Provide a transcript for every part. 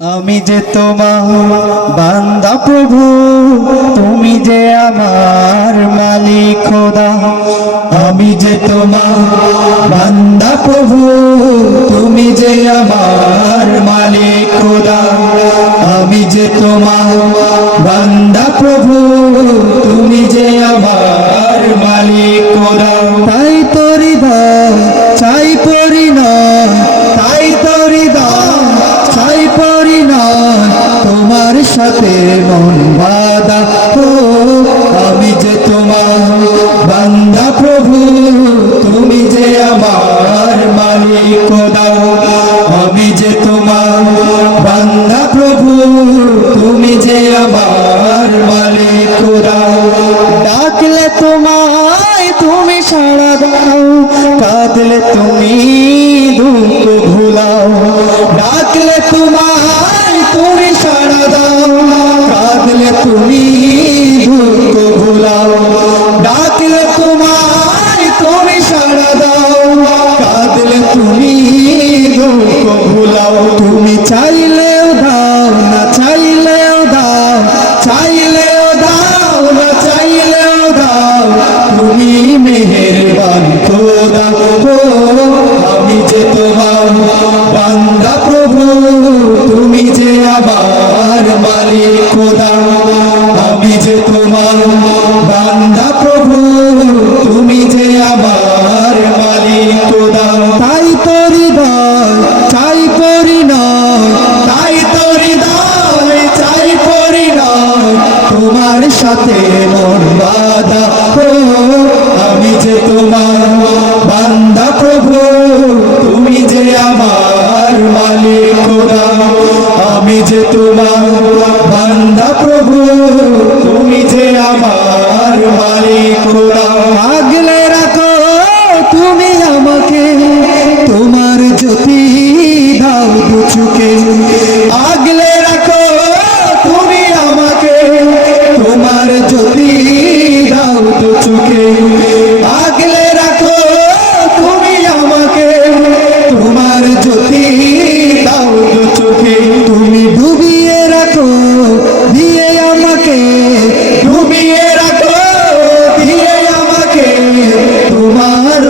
আমি যে তোমার বান্দা প্রভু, তুমি যে আমার মালিক খোদা। আমি যে তোমার বান্দা প্রভু, তুমি যে আমার মালিক খোদা। আমি যে তোমার বান্দা প্রভু যে আমার মালিক খোদা। ডাকলে তোমায় তুমি সাড়া দাও, কাঁদলে তুমি দুঃখ ভুলাও। ডাকলে তোমায় তুমি সাড়া দাও, কাঁদলে তুমি দুঃখ ভুলাও। ডাকলে তোমায় তুমি সাড়া দাও, কাঁদলে তুমি দুঃখ ভুলাও। যে তোমার বান্দা প্রভু, তুমি যে আমার মালিক খোদা তাই তোরি দাও চাই করি তাই তোরি দাও চাই করি তোমার সাথে মন বাধা আমি যে তোমার বান্দা প্রভু, তুমি যে আমার মালিক খোদা আমি যে তোমার বান্দা প্রভু যে আমার বাড়ি আগলে রাখো তুমি আমাকে তোমার জ্যোতি দাও দুচুকে।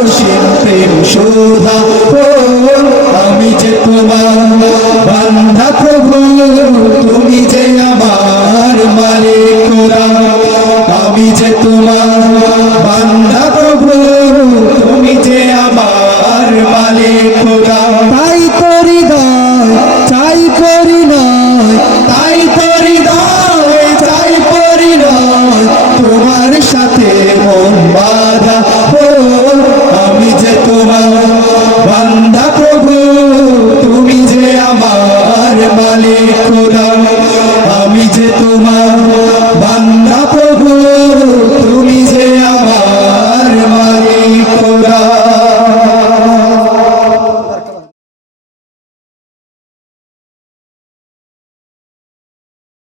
心扉不收藏